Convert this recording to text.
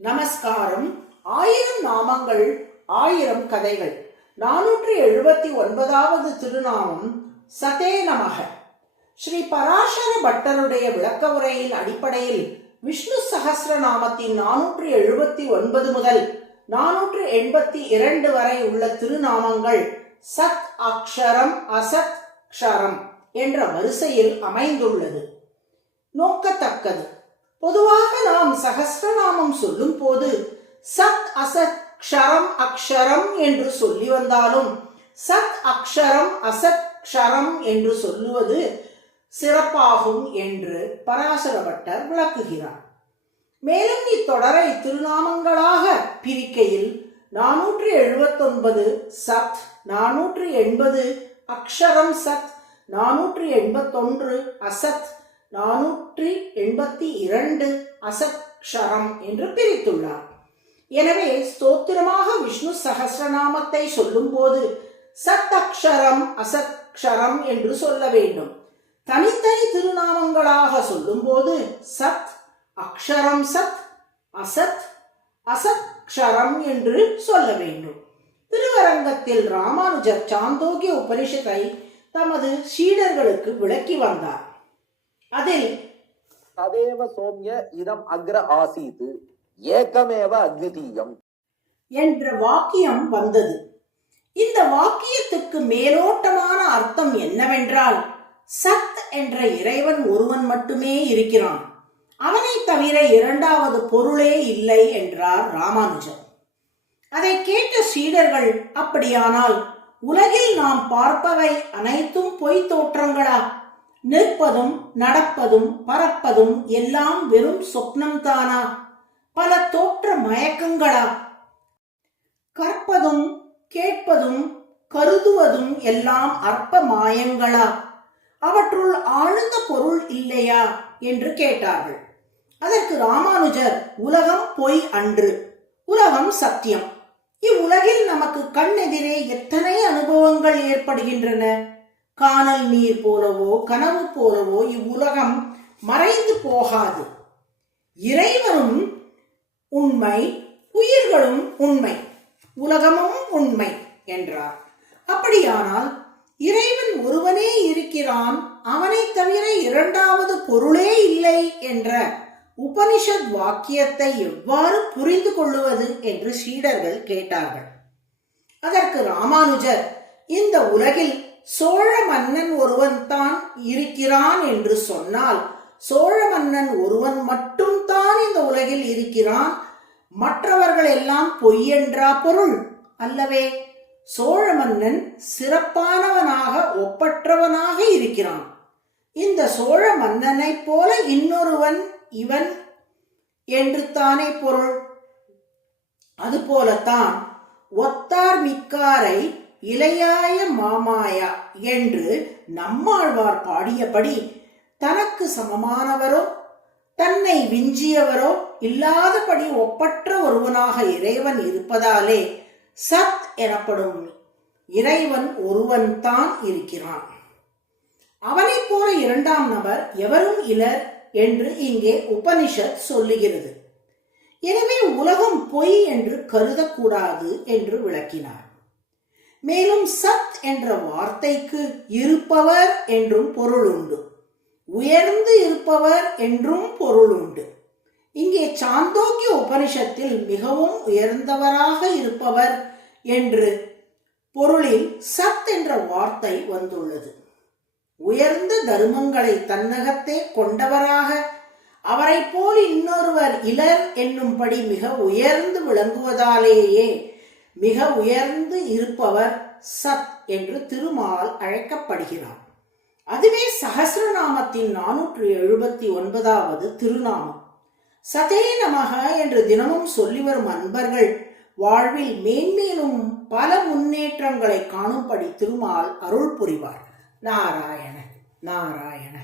நமஸ்காரம். 1000 நாமங்கள் 1000 கதைகள். 479வது திருநாமம் சதே நமக. ஸ்ரீ பராசர பட்டருடைய விளக்க உரையின் அடிப்படையில் விஷ்ணு சகஸ்ரநாமத்தின் 479 முதல் 482 வரை உள்ள திருநாமங்கள் சத் அக்ஷரம் அசத் க்ஷரம் என்ற வரிசையில் அமைந்துள்ளது. நோக்கத்தக்கது, பொதுவாக நாம் சகஸ்ரநாமம் சொல்லும் போது சத் அசத் க்ஷரம் அக்ஷரம் என்று சொல்லி வந்தாலும் சத் அக்ஷரம் அசத் க்ஷரம் என்று சொல்லுவது சிறப்பாகும் என்று பராசர பட்டர் விளக்குகிறார். மேலும் இத்தொடரை திருநாமங்களாக பிரிக்கையில் 479 சத், 480 அக்ஷரம் சத், 481 அசத், 482 அசத் க்ஷரம் என்று பிரித்துள்ளார். எனவே ஸ்தோத்திரமாக விஷ்ணு சகஸ்ரநாமத்தை சொல்லும் போது சத் அக்ஷரம் அசத் க்ஷரம் என்று சொல்ல வேண்டும். தனித்தனி திருநாமங்களாக சொல்லும் போது சத் அக்ஷரம் சத், அசத் அசத் க்ஷரம் என்று சொல்ல வேண்டும். திருவரங்கத்தில் ராமானுஜர் சாந்தோக்கிய உபனிஷத்தை தமது சீடர்களுக்கு விளக்கி வந்தார். அதில் ததேவ சோம்ய இதம் அக்ர ஆசீத் ஏகமேவ அத்விதீயம் என்ற வாக்கியம் வந்தது. இந்த வாக்கியத்துக்கு மேலோட்டமான அர்த்தம் என்னவென்றால், சத் என்ற இறைவன் ஒருவன் மட்டுமே இருக்கிறான், அவனை தவிர இரண்டாவது பொருளே இல்லை என்றார் ராமானுஜர். அதை கேட்ட சீடர்கள், அப்படியானால் உலகில் நாம் பார்ப்பவை அனைத்தும் பொய் தோற்றங்களா? நிற்பதும் நடப்பதும் பறப்பதும் எல்லாம் வெறும் சொப்னம்தானா? பல தோற்ற மயக்கங்களா? கற்பதும் கேட்பதும் கருதுவதும் எல்லாம் அற்ப மாயங்களா? அவற்றுள் ஆழ்ந்த பொருள் இல்லையா என்று கேட்டார்கள். அதற்கு ராமானுஜர், உலகம் பொய் அன்று, உலகம் சத்தியம். இவ்வுலகில் நமக்கு கண்ணெதிரே எத்தனை அனுபவங்கள் ஏற்படுகின்றன. காணல் நீர் போலவோ கனவு போலவோ இவ்வுலகம் மறைந்து போகாது. இறைவனும் உண்மை, உயிர்களும் உண்மை, உலகமும் உண்மை என்றார். அப்படியானால் இறைவன் ஒருவனே இருக்கிறான், அவனை தவிர இரண்டாவது பொருளே இல்லை என்ற உபனிஷத் வாக்கியத்தை எவ்வாறு புரிந்து கொள்ளுவது என்று சீடர்கள் கேட்டார்கள். அதற்கு ராமானுஜர், இந்த உலகில் சோழ மன்னன் ஒருவன் தான் இருக்கிறான் என்று சொன்னால் சோழ மன்னன் ஒருவன் மட்டும் தான் இந்த உலகில் இருக்கிறான், மற்றவர்கள் எல்லாம் பொய் என்றா பொருள் அல்லவே? சோழ மன்னன் சிறப்பானவனாக ஒப்பற்றவனாக இருக்கிறான். இந்த சோழ மன்னனை போல இன்னொருவன் இவன் என்று தானே பொருள். அதுபோலத்தான் ஒத்தார் மிக்காரை இளையாய மாமாயா என்று நம்மாழ்வார் பாடியபடி தனக்கு சமமானவரோ தன்னை விஞ்சியவரோ இல்லாதபடி ஒப்பற்ற ஒருவனாக இறைவன் இருப்பதாலே சத் எனப்படும் இறைவன் ஒருவன் தான் இருக்கிறான். அவனை போல இரண்டாம் நபர் எவரும் இலர் என்று இங்கே உபனிஷத் சொல்லுகிறது. எனவே உலகம் பொய் என்று கருதக்கூடாது என்று விளக்கினார். மேலும் சத் என்ற வார்த்தைக்கு இருப்பவர் என்றும் பொருள் உண்டு, உயர்ந்து இருப்பவர் என்றும் பொருள் உண்டு. இங்கே சாந்தோக்கிய உபனிஷத்தில் மிகவும் உயர்ந்தவராக இருப்பவர் என்று பொருளில் சத் என்ற வார்த்தை வந்துள்ளது. உயர்ந்த தர்மங்களை தன்னகத்தே கொண்டவராக, அவரை போல் இன்னொருவர் இலர் என்னும்படி மிக உயர்ந்து விளங்குவதாலேயே மிக உயர்ந்து இருப்பவர் சத் என்று திருமால் அழைக்கப்படுகிறார். அதுவே சகஸ்ரநாமத்தின் 479வது திருநாமம். சதே நமக என்று தினமும் சொல்லி வரும் அன்பர்கள் வாழ்வில் மேன்மேலும் பல முன்னேற்றங்களை காணும்படி திருமால் அருள் புரிவார். நாராயண நாராயண.